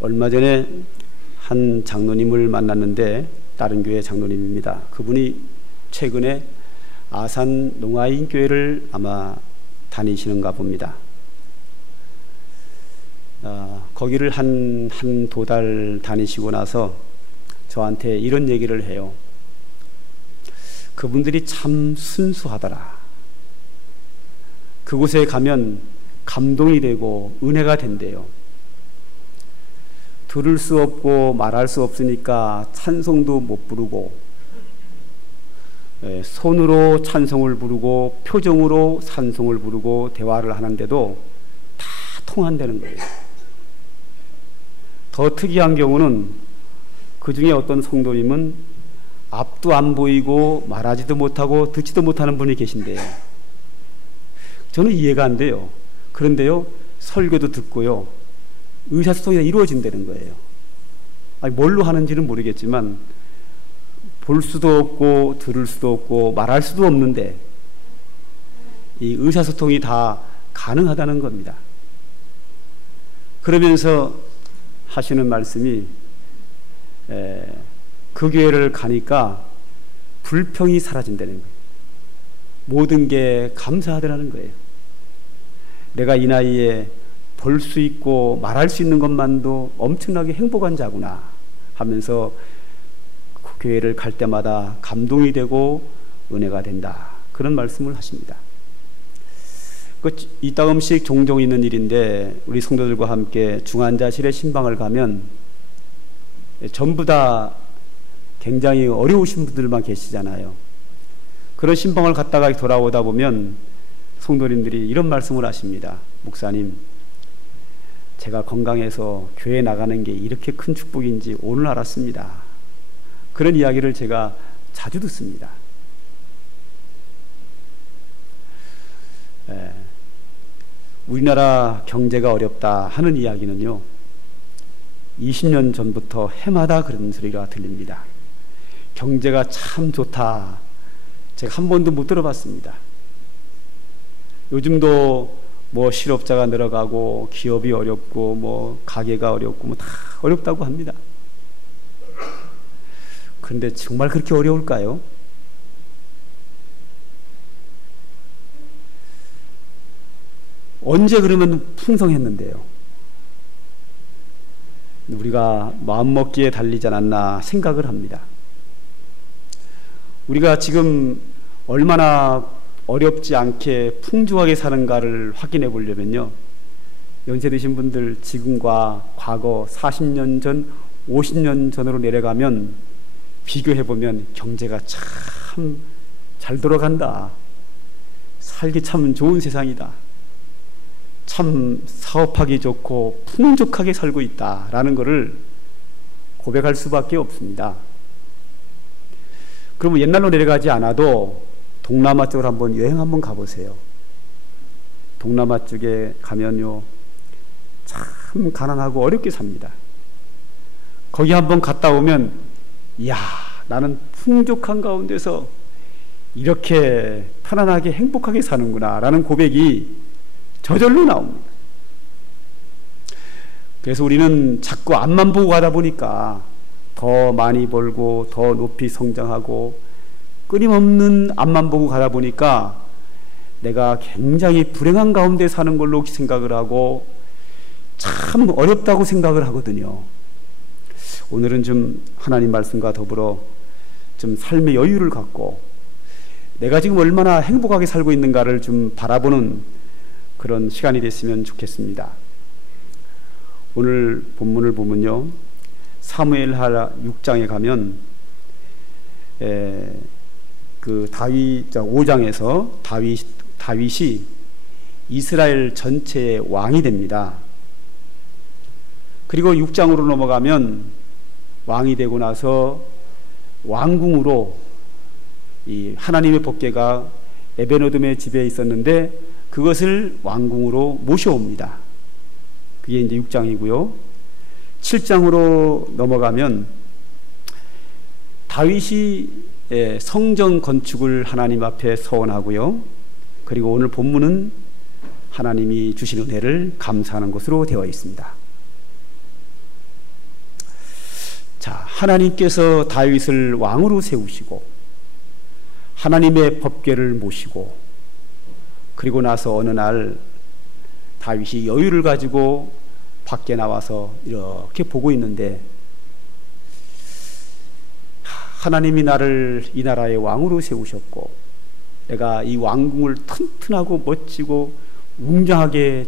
얼마 전에 한 장로님을 만났는데 다른 교회 장로님입니다. 그분이 최근에 아산 농아인 교회를 아마 다니시는가 봅니다. 거기를 한 두 달 다니시고 나서 저한테 이런 얘기를 해요. 그분들이 참 순수하더라. 그곳에 가면 감동이 되고 은혜가 된대요. 들을 수 없고 말할 수 없으니까 찬송도 못 부르고, 손으로 찬송을 부르고 표정으로 찬송을 부르고 대화를 하는데도 다 통한다는 거예요. 더 특이한 경우는 그 중에 어떤 성도님은 앞도 안 보이고 말하지도 못하고 듣지도 못하는 분이 계신데요. 저는 이해가 안 돼요. 그런데요, 설교도 듣고요, 의사소통이 이루어진다는 거예요. 아니, 뭘로 하는지는 모르겠지만 볼 수도 없고 들을 수도 없고 말할 수도 없는데 이 의사소통이 다 가능하다는 겁니다. 그러면서 하시는 말씀이 그 교회를 가니까 불평이 사라진다는 거예요. 모든 게 감사하더라는 거예요. 내가 이 나이에 볼 수 있고 말할 수 있는 것만도 엄청나게 행복한 자구나 하면서 그 교회를 갈 때마다 감동이 되고 은혜가 된다, 그런 말씀을 하십니다. 이따금씩 종종 있는 일인데 우리 성도들과 함께 중환자실에 신방을 가면 전부 다 굉장히 어려우신 분들만 계시잖아요. 그런 신방을 갔다가 돌아오다 보면 성도님들이 이런 말씀을 하십니다. 목사님, 제가 건강해서 교회 나가는 게 이렇게 큰 축복인지 오늘 알았습니다. 그런 이야기를 제가 자주 듣습니다. 우리나라 경제가 어렵다 하는 이야기는요, 20년 전부터 해마다 그런 소리가 들립니다. 경제가 참 좋다, 제가 한 번도 못 들어봤습니다. 요즘도 뭐 실업자가 늘어가고 기업이 어렵고 뭐 가게가 어렵고 뭐 다 어렵다고 합니다. 그런데 정말 그렇게 어려울까요? 언제 그러면 풍성했는데요? 우리가 마음먹기에 달리지 않았나 생각을 합니다. 우리가 지금 얼마나 어렵지 않게 풍족하게 사는가를 확인해 보려면요, 연세 드신 분들 지금과 과거 40년 전, 50년 전으로 내려가면 비교해 보면 경제가 참 잘 돌아간다, 살기 참 좋은 세상이다, 참 사업하기 좋고 풍족하게 살고 있다라는 것을 고백할 수밖에 없습니다. 그러면 옛날로 내려가지 않아도 동남아 쪽으로 한번 여행 한번 가보세요. 동남아 쪽에 가면요, 참 가난하고 어렵게 삽니다. 거기 한번 갔다 오면, 이야, 나는 풍족한 가운데서 이렇게 편안하게 행복하게 사는구나 라는 고백이 저절로 나옵니다. 그래서 우리는 자꾸 앞만 보고 가다 보니까 더 많이 벌고 더 높이 성장하고 끊임없는 앞만 보고 가다 보니까 내가 굉장히 불행한 가운데 사는 걸로 생각을 하고 참 어렵다고 생각을 하거든요. 오늘은 좀 하나님 말씀과 더불어 좀 삶의 여유를 갖고 내가 지금 얼마나 행복하게 살고 있는가를 좀 바라보는 그런 시간이 됐으면 좋겠습니다. 오늘 본문을 보면요, 사무엘하 6장에 가면 그 다윗 5장에서 다윗이 이스라엘 전체의 왕이 됩니다. 그리고 6장으로 넘어가면 왕이 되고 나서 왕궁으로, 이 하나님의 법궤가 에베노돔의 집에 있었는데 그것을 왕궁으로 모셔옵니다. 그게 이제 6장이고요. 7장으로 넘어가면 다윗이 성전 건축을 하나님 앞에 서원하고요. 그리고 오늘 본문은 하나님이 주신 은혜를 감사하는 것으로 되어 있습니다. 하나님께서 다윗을 왕으로 세우시고 하나님의 법궤를 모시고 그리고 나서 어느 날 다윗이 여유를 가지고 밖에 나와서 이렇게 보고 있는데 하나님이 나를 이 나라의 왕으로 세우셨고 내가 이 왕궁을 튼튼하고 멋지고 웅장하게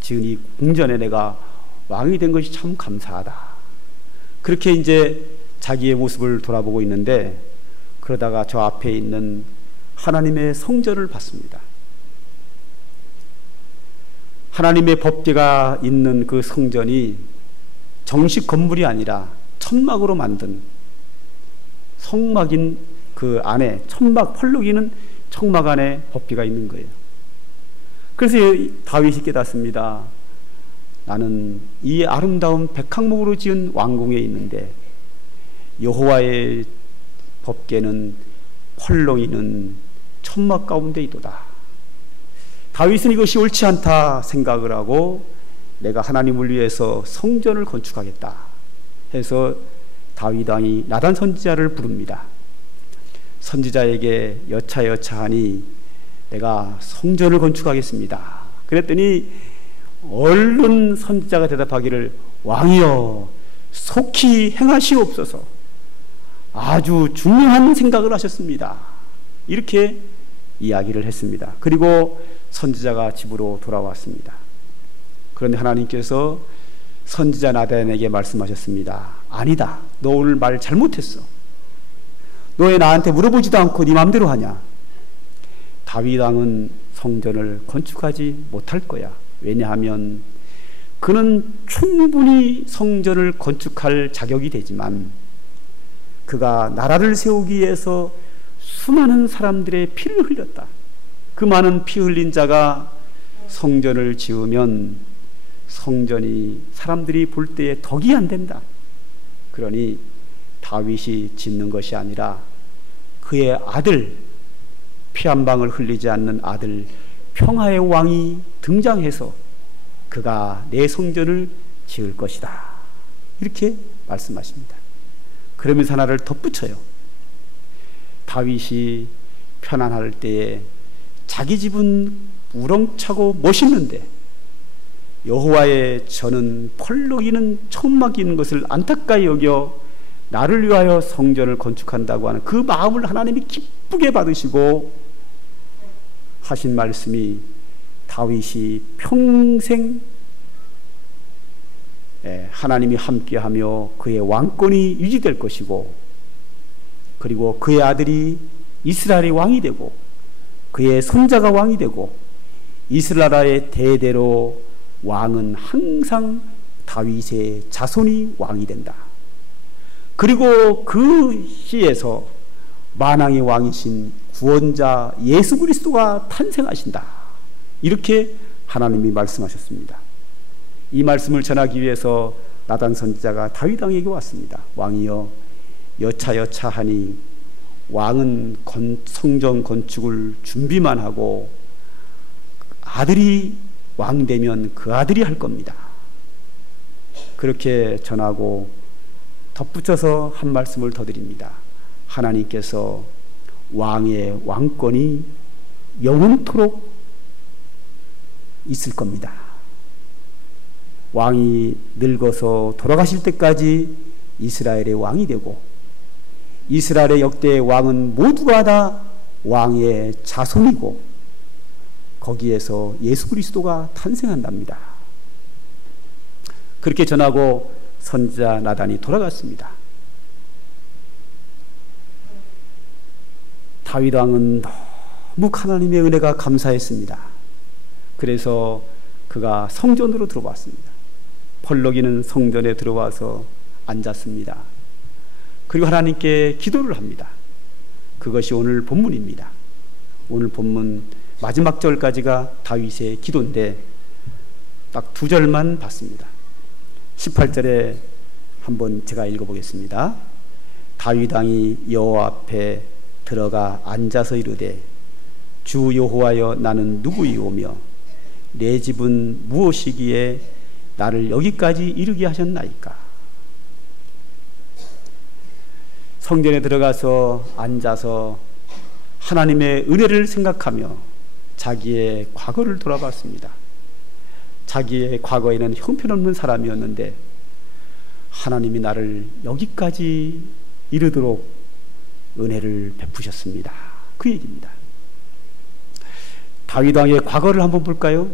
지은 이 궁전에 내가 왕이 된 것이 참 감사하다. 그렇게 이제 자기의 모습을 돌아보고 있는데 그러다가 저 앞에 있는 하나님의 성전을 봤습니다. 하나님의 법궤가 있는 그 성전이 정식 건물이 아니라 천막으로 만든 성막인 그 안에 천막 펄럭이는 천막 안에 법궤가 있는 거예요. 그래서 다윗이 깨닫습니다. 나는 이 아름다운 백항목으로 지은 왕궁에 있는데 여호와의 법궤는 펄럭이는 천막 가운데 있도다. 다윗은 이것이 옳지 않다 생각을 하고 내가 하나님을 위해서 성전을 건축하겠다 해서 다윗 왕이 나단 선지자를 부릅니다. 선지자에게 여차여차하니 내가 성전을 건축하겠습니다. 그랬더니 얼른 선지자가 대답하기를 왕이여 속히 행하시옵소서. 아주 중요한 생각을 하셨습니다. 이렇게 이야기를 했습니다. 그리고 선지자가 집으로 돌아왔습니다. 그런데 하나님께서 선지자 나단에게 말씀하셨습니다. 아니다. 너 오늘 말 잘못했어. 너 왜 나한테 물어보지도 않고 네 마음대로 하냐. 다윗 왕은 성전을 건축하지 못할 거야. 왜냐하면 그는 충분히 성전을 건축할 자격이 되지만 그가 나라를 세우기 위해서 수많은 사람들의 피를 흘렸다. 그 많은 피 흘린 자가 성전을 지으면 성전이 사람들이 볼 때에 덕이 안 된다. 그러니 다윗이 짓는 것이 아니라 그의 아들, 피 한 방울 흘리지 않는 아들 평화의 왕이 등장해서 그가 내 성전을 지을 것이다. 이렇게 말씀하십니다. 그러면서 하나를 덧붙여요. 다윗이 편안할 때에 자기 집은 우렁차고 멋있는데 여호와의 전은 펄럭이는 천막이 있는 것을 안타까이 여겨 나를 위하여 성전을 건축한다고 하는 그 마음을 하나님이 기쁘게 받으시고 하신 말씀이 다윗이 평생 하나님이 함께하며 그의 왕권이 유지될 것이고 그리고 그의 아들이 이스라엘의 왕이 되고 그의 손자가 왕이 되고 이스라엘의 대대로 왕은 항상 다윗의 자손이 왕이 된다. 그리고 그 시에서 만왕의 왕이신 구원자 예수 그리스도가 탄생하신다. 이렇게 하나님이 말씀하셨습니다. 이 말씀을 전하기 위해서 나단 선지자가 다윗 왕에게 왔습니다. 왕이여 여차여차하니 왕은 성전 건축을 준비만 하고 아들이 왕 되면 그 아들이 할 겁니다. 그렇게 전하고 덧붙여서 한 말씀을 더 드립니다. 하나님께서 왕의 왕권이 영원토록 있을 겁니다. 왕이 늙어서 돌아가실 때까지 이스라엘의 왕이 되고 이스라엘의 역대의 왕은 모두가 다 왕의 자손이고 거기에서 예수 그리스도가 탄생한답니다. 그렇게 전하고 선지자 나단이 돌아갔습니다. 다윗 왕은 너무 하나님의 은혜가 감사했습니다. 그래서 그가 성전으로 들어왔습니다. 펄럭이는 성전에 들어와서 앉았습니다. 그리고 하나님께 기도를 합니다. 그것이 오늘 본문입니다. 오늘 본문 마지막 절까지가 다윗의 기도인데 딱 2절만 봤습니다. 18절에 한번 제가 읽어보겠습니다. 다윗 왕이 여호와 앞에 들어가 앉아서 이르되 주 여호와여 나는 누구이오며 내 집은 무엇이기에 나를 여기까지 이르게 하셨나이까. 성전에 들어가서 앉아서 하나님의 은혜를 생각하며 자기의 과거를 돌아봤습니다. 자기의 과거에는 형편없는 사람이었는데 하나님이 나를 여기까지 이르도록 은혜를 베푸셨습니다. 그 얘기입니다. 다윗 왕의 과거를 한번 볼까요?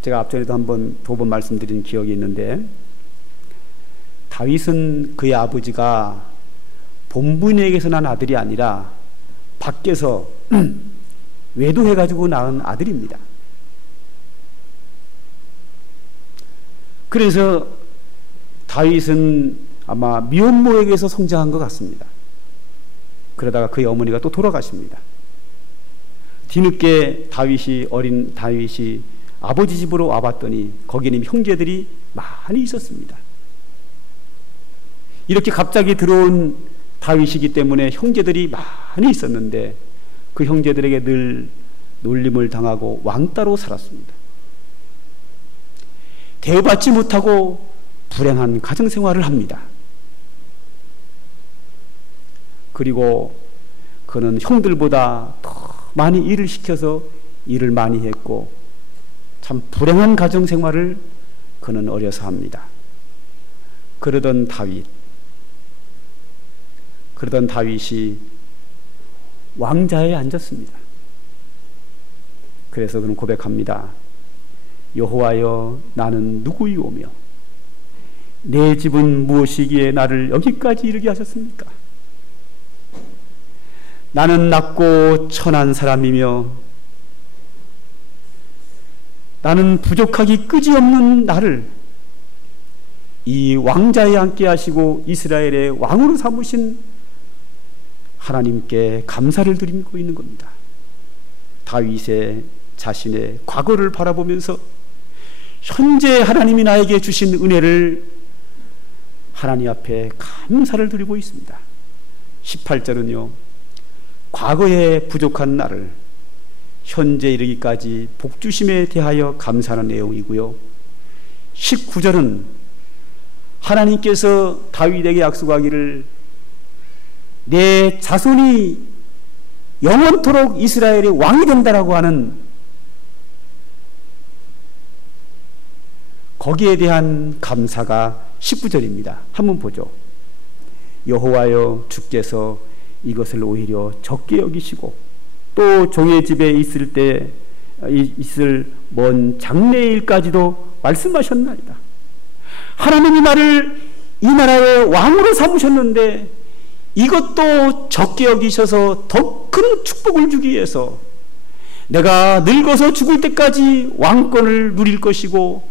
제가 앞전에도 두 번 말씀드린 기억이 있는데, 다윗은 그의 아버지가 본부인에게서 난 아들이 아니라 밖에서 외도해가지고 낳은 아들입니다. 그래서 다윗은 아마 미혼모에게서 성장한 것 같습니다. 그러다가 그의 어머니가 또 돌아가십니다. 뒤늦게 어린 다윗이 아버지 집으로 와봤더니 거기는 형제들이 많이 있었습니다. 이렇게 갑자기 들어온 다윗이기 때문에 형제들이 많이 있었는데 그 형제들에게 늘 놀림을 당하고 왕따로 살았습니다. 대우받지 못하고 불행한 가정생활을 합니다. 그리고 그는 형들보다 더 많이 일을 시켜서 일을 많이 했고 참 불행한 가정생활을 그는 어려서 합니다. 그러던 다윗이 왕자에 앉았습니다. 그래서 그는 고백합니다. 여호와여, 나는 누구이오며 내 집은 무엇이기에 나를 여기까지 이르게 하셨습니까? 나는 낮고 천한 사람이며 나는 부족하기 끄지없는 나를 이 왕자에 앉게 하시고 이스라엘의 왕으로 삼으신 하나님께 감사를 드리고 있는 겁니다. 다윗의 자신의 과거를 바라보면서 현재 하나님이 나에게 주신 은혜를 하나님 앞에 감사를 드리고 있습니다. 18절은요, 과거에 부족한 나를 현재 이르기까지 복주심에 대하여 감사하는 내용이고요. 19절은 하나님께서 다윗에게 약속하기를 내 자손이 영원토록 이스라엘의 왕이 된다라고 하는 거기에 대한 감사가 19절입니다. 한번 보죠. 여호와여, 주께서 이것을 오히려 적게 여기시고 또 종의 집에 있을 먼 장래일까지도 말씀하셨나이다. 하나님이 나를 이 나라의 왕으로 삼으셨는데 이것도 적게 여기셔서 더 큰 축복을 주기 위해서 내가 늙어서 죽을 때까지 왕권을 누릴 것이고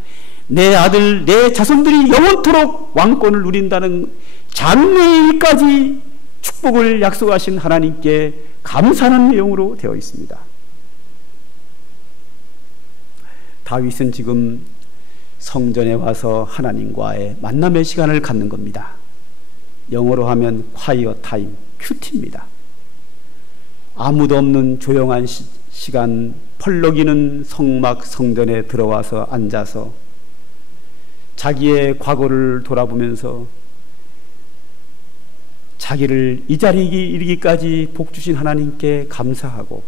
내 아들, 내 자손들이 영원토록 왕권을 누린다는 장래일까지 축복을 약속하신 하나님께 감사하는 내용으로 되어 있습니다. 다윗은 지금 성전에 와서 하나님과의 만남의 시간을 갖는 겁니다. 영어로 하면 quiet time, 큐티입니다. 아무도 없는 조용한 시간, 펄럭이는 성막 성전에 들어와서 앉아서 자기의 과거를 돌아보면서 자기를 이 자리에 이르기까지 복 주신 하나님께 감사하고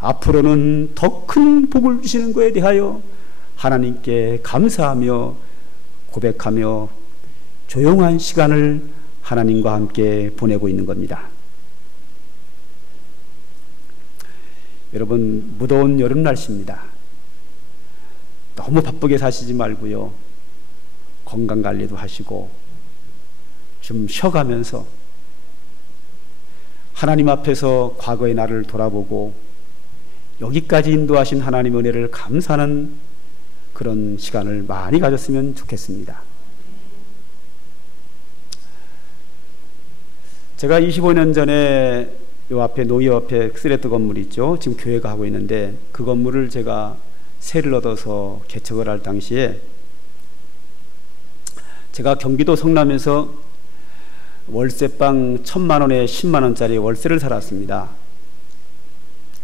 앞으로는 더 큰 복을 주시는 것에 대하여 하나님께 감사하며 고백하며 조용한 시간을 하나님과 함께 보내고 있는 겁니다. 여러분, 무더운 여름 날씨입니다. 너무 바쁘게 사시지 말고요, 건강관리도 하시고 좀 쉬어가면서 하나님 앞에서 과거의 나를 돌아보고 여기까지 인도하신 하나님의 은혜를 감사하는 그런 시간을 많이 가졌으면 좋겠습니다. 제가 25년 전에 요 앞에 노예 앞에 쓰레트 건물이 있죠. 지금 교회가 하고 있는데 그 건물을 제가 세를 얻어서 개척을 할 당시에 제가 경기도 성남에서 월세방 1,000만 원에 10만 원짜리 월세를 살았습니다.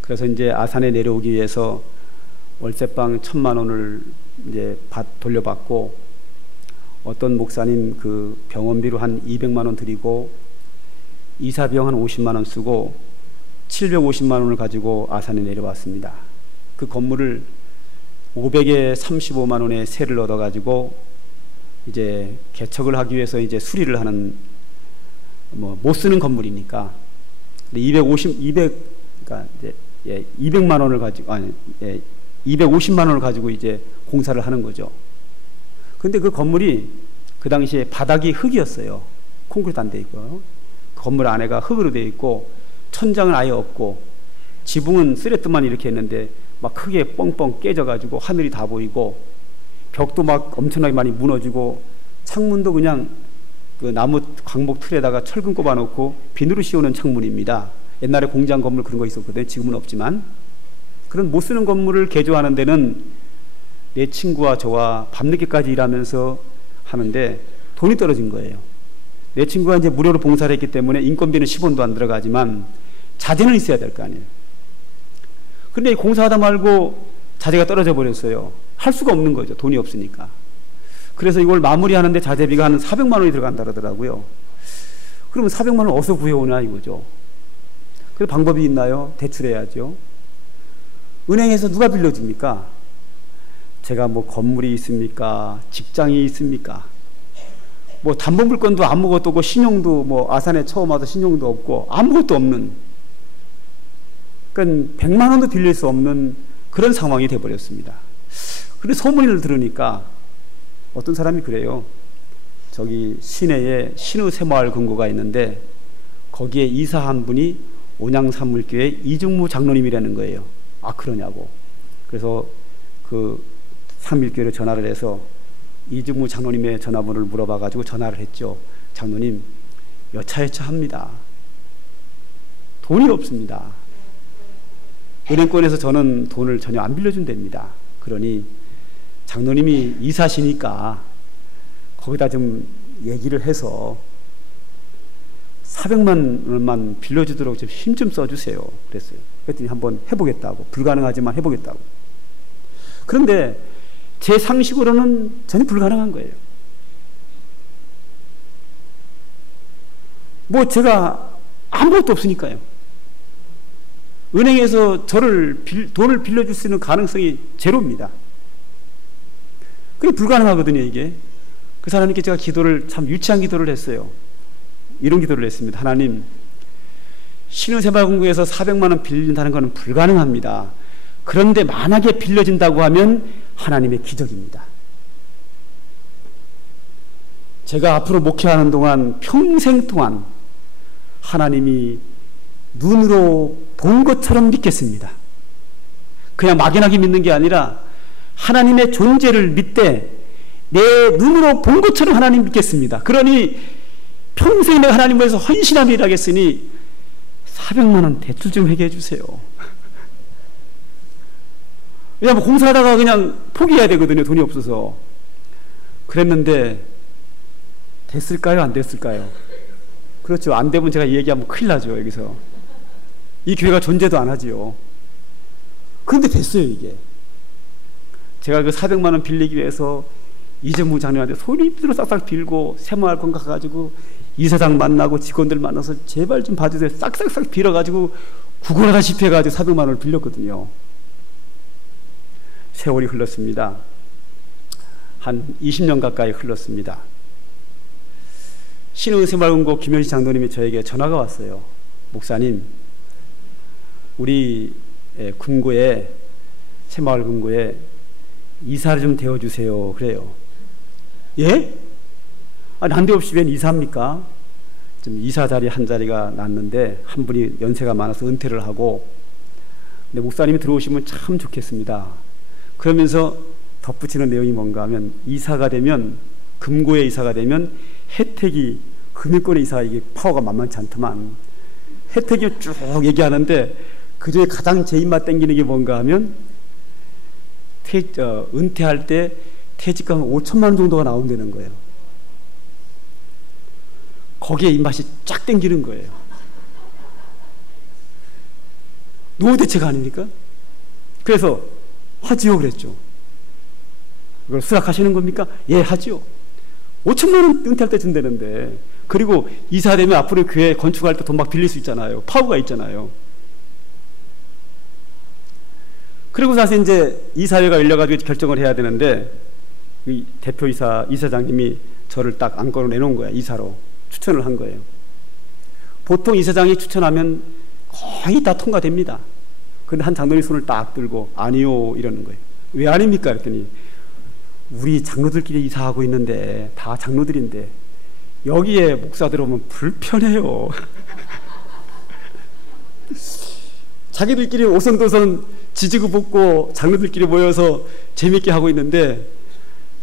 그래서 이제 아산에 내려오기 위해서 월세방 1,000만 원을 이제 돌려받고 어떤 목사님 그 병원비로 한 200만 원 드리고 이사 비용 한 50만 원 쓰고 750만 원을 가지고 아산에 내려왔습니다. 그 건물을 500에 35만 원의 세를 얻어 가지고 이제 개척을 하기 위해서 이제 수리를 하는, 못 쓰는 건물이니까 200, 그러니까 200만 원을 가지고, 250만 원을 가지고 이제 공사를 하는 거죠. 근데 그 건물이 그 당시에 바닥이 흙이었어요. 콘크리트 안 돼 있고. 건물 안에가 흙으로 돼 있고, 천장은 아예 없고, 지붕은 쓰레트만 이렇게 했는데 막 크게 뻥뻥 깨져가지고 하늘이 다 보이고, 벽도 막 엄청나게 많이 무너지고, 창문도 그냥 그 나무 광목 틀에다가 철근 꼽아놓고 비누로 씌우는 창문입니다. 옛날에 공장 건물 그런 거 있었거든요. 지금은 없지만. 그런 못 쓰는 건물을 개조하는 데는 내 친구와 저와 밤늦게까지 일하면서 하는데 돈이 떨어진 거예요. 내 친구가 이제 무료로 봉사를 했기 때문에 인건비는 10원도 안 들어가지만 자재는 있어야 될 거 아니에요. 근데 공사하다 말고 자재가 떨어져 버렸어요. 할 수가 없는 거죠. 돈이 없으니까. 그래서 이걸 마무리하는데 자재비가 한 400만 원이 들어간다 그러더라고요. 그러면 400만 원 어디서 구해오냐 이거죠. 그래서 방법이 있나요? 대출해야죠. 은행에서 누가 빌려줍니까? 제가 뭐 건물이 있습니까? 직장이 있습니까? 뭐 담보물건도 아무것도 없고, 신용도 뭐 아산에 처음 와서 신용도 없고 아무것도 없는, 그러니까 100만 원도 빌릴 수 없는 그런 상황이 돼버렸습니다. 그런데 소문을 들으니까 어떤 사람이 그래요. 저기 시내에 신의 새마을 금고가 있는데 거기에 이사한 분이 온양산물교회 이중무 장로님이라는 거예요. 아, 그러냐고. 그래서 그 산밀교회로 전화를 해서 이중무 장로님의 전화번호를 물어봐가지고 전화를 했죠. 장로님, 여차여차합니다. 돈이 없습니다. 은행권에서 저는 돈을 전혀 안 빌려준답니다. 그러니 장로님이 이사시니까 거기다 좀 얘기를 해서 400만 원만 빌려주도록 좀 힘 좀 써주세요. 그랬어요. 그랬더니 한번 해보겠다고. 불가능하지만 해보겠다고. 그런데 제 상식으로는 전혀 불가능한 거예요. 뭐 제가 아무것도 없으니까요. 은행에서 돈을 빌려줄 수 있는 가능성이 제로입니다. 그게 불가능하거든요, 이게. 그래서 하나님께 제가 기도를, 참 유치한 기도를 했어요. 이런 기도를 했습니다. 하나님, 신의새마을금고에서 400만 원 빌린다는 것은 불가능합니다. 그런데 만약에 빌려진다고 하면 하나님의 기적입니다. 제가 앞으로 목회하는 동안 평생 동안 하나님이 눈으로 본 것처럼 믿겠습니다. 그냥 막연하게 믿는 게 아니라 하나님의 존재를 믿되 내 눈으로 본 것처럼 하나님 믿겠습니다. 그러니 평생 내가 하나님 위해서 헌신하며 일하겠으니 400만 원 대출 좀 회개해 주세요. 왜냐하면 공사하다가 그냥 포기해야 되거든요. 돈이 없어서. 그랬는데 됐을까요? 안 됐을까요? 그렇죠. 안 되면 제가 얘기하면 큰일 나죠. 여기서. 이 교회가 존재도 안 하지요. 그런데 됐어요, 이게. 제가 그 400만 원 빌리기 위해서 이재무 장로한테 소리로 싹싹 빌고 새마을권 가가지고 이사장 만나고 직원들 만나서 제발 좀 봐주세요. 싹싹싹 빌어가지고 구걸하다시피 해가지고 400만 원을 빌렸거든요. 세월이 흘렀습니다. 한 20년 가까이 흘렀습니다. 신의새마을금고 김현식 장로님이 저에게 전화가 왔어요. 목사님, 우리 금고에, 새마을금고에 이사를 좀 되어주세요. 그래요. 예? 아, 난데없이 웬 이사합니까? 좀 이사 자리 한 자리가 났는데 한 분이 연세가 많아서 은퇴를 하고, 근데 목사님이 들어오시면 참 좋겠습니다. 그러면서 덧붙이는 내용이 뭔가 하면, 이사가 되면, 금고에 이사가 되면 혜택이, 금융권의 이사가 이게 파워가 만만치 않더만 혜택이 쭉 얘기하는데 그중에 가장 제 입맛 땡기는 게 뭔가 하면 은퇴할 때 퇴직금 5천만 원 정도가 나온다는 거예요. 거기에 입맛이 쫙 땡기는 거예요. 노후 대책 아닙니까? 그래서 하지요 그랬죠. 그걸 수락하시는 겁니까? 예, 하지요. 5천만 원 은퇴할 때 준다는데 그리고 이사되면 앞으로 교회 건축할 때 돈 막 빌릴 수 있잖아요. 파워가 있잖아요. 그리고 사실 이제 이사회가 열려가지고 결정을 해야 되는데, 이 이사장님이 저를 딱 안건으로 내놓은 거예요. 이사로 추천을 한 거예요. 보통 이사장이 추천하면 거의 다 통과됩니다. 근데 한 장로님 손을 딱 들고 아니요 이러는 거예요. 왜 아닙니까? 그랬더니 우리 장로들끼리 이사하고 있는데 다 장로들인데 여기에 목사 들어오면 불편해요. 자기들끼리 오선도선 지지고 볶고 장로들끼리 모여서 재밌게 하고 있는데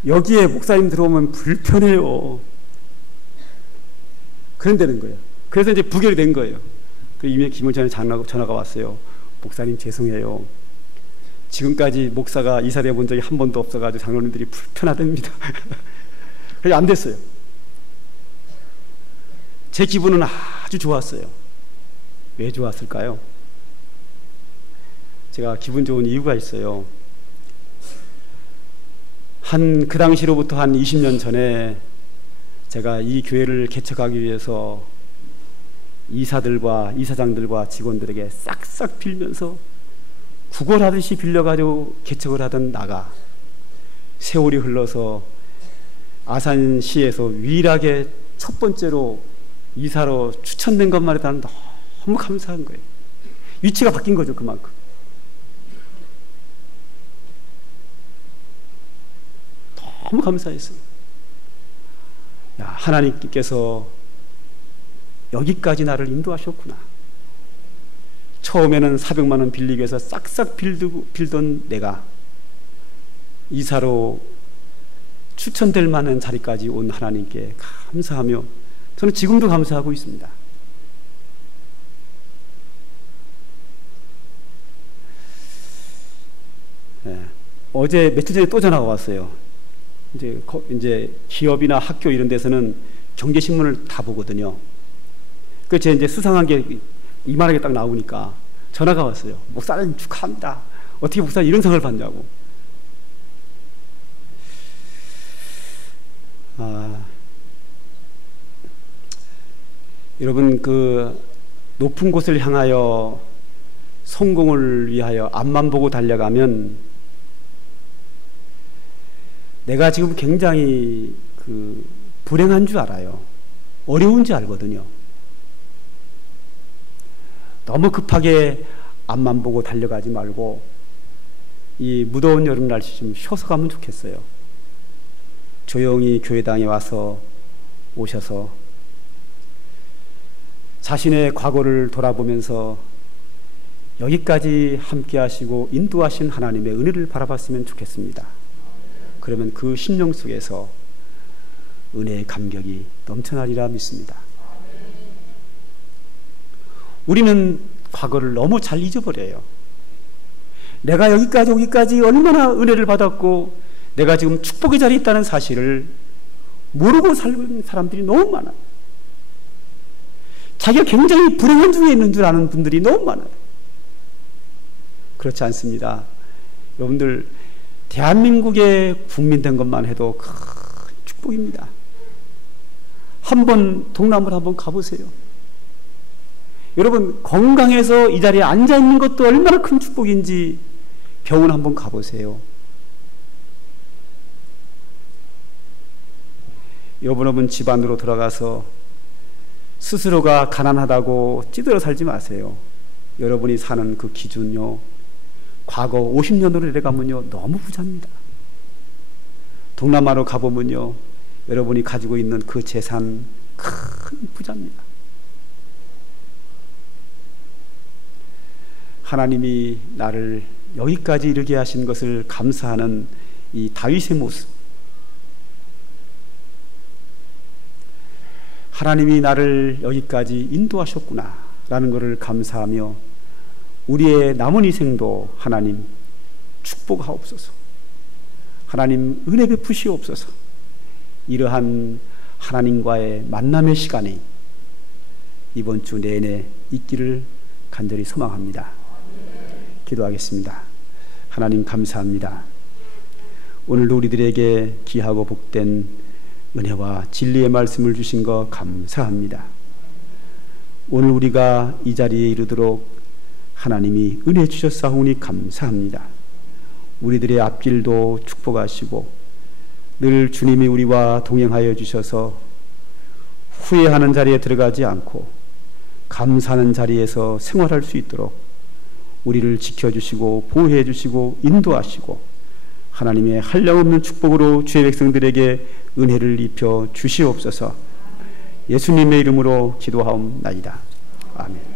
여기에 목사님 들어오면 불편해요. 그런다는 거예요. 그래서 이제 부결이 된 거예요. 이미 김원찬에 전화가 왔어요. 목사님 죄송해요. 지금까지 목사가 이사돼 본 적이 한 번도 없어가지고 장로님들이 불편하답니다. 그래서 안 됐어요. 제 기분은 아주 좋았어요. 왜 좋았을까요? 제가 기분 좋은 이유가 있어요. 그 당시로부터 한 20년 전에 제가 이 교회를 개척하기 위해서 이사들과 이사장들과 직원들에게 싹싹 빌면서 구걸하듯이 빌려가지고 개척을 하던 나가 세월이 흘러서 아산시에서 유일하게 첫 번째로 이사로 추천된 것만 해도 나는 너무 감사한 거예요. 위치가 바뀐 거죠. 그만큼. 너무 감사했어요. 야, 하나님께서 여기까지 나를 인도하셨구나. 처음에는 400만 원 빌리기 위해서 싹싹 빌던 내가 이사로 추천될 만한 자리까지 온 하나님께 감사하며 저는 지금도 감사하고 있습니다. 네. 어제 며칠 전에 또 전화가 왔어요. 이제 기업이나 학교 이런 데서는 경제신문을 다 보거든요. 그 제가 이제 수상한 게 이만하게 딱 나오니까 전화가 왔어요. 목사님 축하합니다. 어떻게 목사님 이런 상을 받냐고. 여러분, 그 높은 곳을 향하여 성공을 위하여 앞만 보고 달려가면 내가 지금 굉장히 불행한 줄 알아요. 어려운 줄 알거든요. 너무 급하게 앞만 보고 달려가지 말고 이 무더운 여름 날씨 좀 쉬어서 가면 좋겠어요. 조용히 교회당에 오셔서 자신의 과거를 돌아보면서 여기까지 함께 하시고 인도하신 하나님의 은혜를 바라봤으면 좋겠습니다. 그러면 그 심령 속에서 은혜의 감격이 넘쳐나리라 믿습니다. 우리는 과거를 너무 잘 잊어버려요. 내가 여기까지 얼마나 은혜를 받았고 내가 지금 축복의 자리에 있다는 사실을 모르고 살는 사람들이 너무 많아요. 자기가 굉장히 불행한 중에 있는 줄 아는 분들이 너무 많아요. 그렇지 않습니다. 여러분들, 대한민국의 국민 된 것만 해도 큰 축복입니다. 한번 동남을 한번 가보세요. 여러분, 건강해서 이 자리에 앉아 있는 것도 얼마나 큰 축복인지 병원 한번 가보세요. 여러분 집안으로 들어가서 스스로가 가난하다고 찌들어 살지 마세요. 여러분이 사는 그 기준요, 과거 50년으로 내려가면요 너무 부자입니다. 동남아로 가보면요 여러분이 가지고 있는 그 재산 큰 부자입니다. 하나님이 나를 여기까지 이르게 하신 것을 감사하는 이 다윗의 모습, 하나님이 나를 여기까지 인도하셨구나 라는 것을 감사하며 우리의 남은 인생도 하나님 축복하옵소서, 하나님 은혜 베푸시옵소서. 이러한 하나님과의 만남의 시간이 이번 주 내내 있기를 간절히 소망합니다. 기도하겠습니다. 하나님 감사합니다. 오늘도 우리들에게 귀하고 복된 은혜와 진리의 말씀을 주신 것 감사합니다. 오늘 우리가 이 자리에 이르도록 하나님이 은혜 주셨사오니 감사합니다. 우리들의 앞길도 축복하시고 늘 주님이 우리와 동행하여 주셔서 후회하는 자리에 들어가지 않고 감사하는 자리에서 생활할 수 있도록 우리를 지켜주시고 보호해 주시고 인도하시고 하나님의 한량없는 축복으로 주의 백성들에게 은혜를 입혀 주시옵소서. 예수님의 이름으로 기도하옵나이다. 아멘.